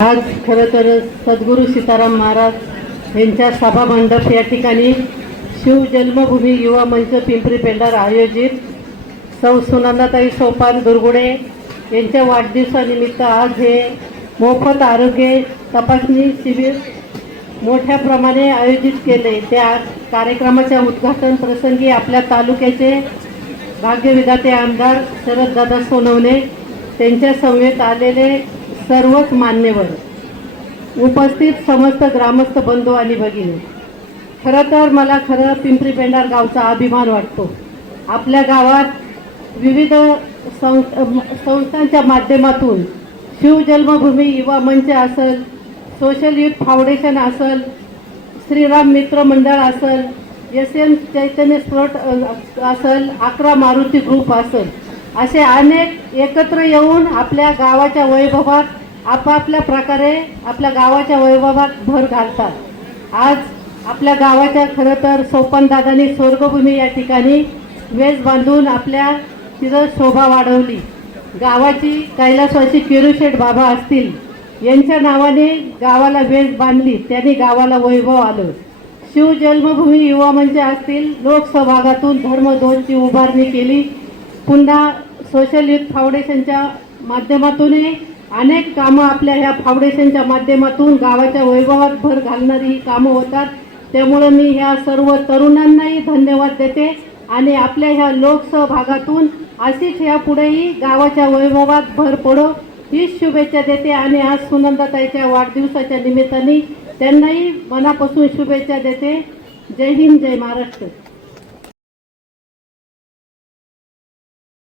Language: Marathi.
आज खरं तर सद्गुरू सीताराम महाराज यांच्या सभा मंडप या ठिकाणी शिवजन्मभूमी युवा मंच पिंपरी पेंढार आयोजित सौ सुनंदाताई सोपान दुर्गुडे यांच्या वाढदिवसानिमित्त आज हे मोफत आरोग्य तपासणी शिबिर मोठ्या प्रमाणे आयोजित केले। त्या कार्यक्रमाच्या उद्घाटन प्रसंगी आपल्या तालुक्याचे भाग्यविधाते आमदार शरददादा सोनवणे त्यांच्या समवेत आलेले सर्वच मान्यवर, उपस्थित समस्त ग्रामस्थ बंधू आणि भगिनी, खरं तर मला पिंपरी पेंढार गावचा अभिमान वाटतो। आपल्या गावात विविध संस्थांच्या माध्यमातून शिवजन्मभूमी युवा मंच असेल, सोशल युथ फाउंडेशन असेल, श्रीराम मित्र मंडळ असेल, SM चैतन्य स्पोर्ट असेल, 11 मारुती ग्रुप असेल, असे अनेक एकत्र येऊन आपल्या गावाच्या वैभवात आपापल्या प्रकारे आपल्या गावाच्या वैभवात भर घालतात। आज आपल्या गावाच्या खरं तर सोपानदादांनी स्वर्गभूमी या ठिकाणी वेस बांधून आपल्या तिथं शोभा वाढवली। गावाची कैलासवासी केरुशेठ बाबा असतील यांच्या नावाने गावाला वेस बांधली, त्यांनी गावाला वैभव आलं। शिवजन्मभूमी युवा मंच असतील, लोकसहभागातून धर्मदोनची उभारणी केली। पुन्हा सोशल युथ फाउंडेशनच्या माध्यमातून अनेक कामं आपल्या ह्या फाउंडेशनच्या माध्यमातून गावाच्या वैभवात भर घालणारी ही कामं होतात। त्यामुळे मी ह्या सर्व तरुणांनाही धन्यवाद देते आणि आपल्या ह्या लोकसहभागातून अशीच ह्या पुढेही गावाच्या वैभवात भर पडो हीच शुभेच्छा देते। आणि आज सुनंदाताईच्या वाढदिवसाच्या निमित्ताने त्यांनाही मनापासून शुभेच्छा देते। जय हिंद, जय महाराष्ट्र।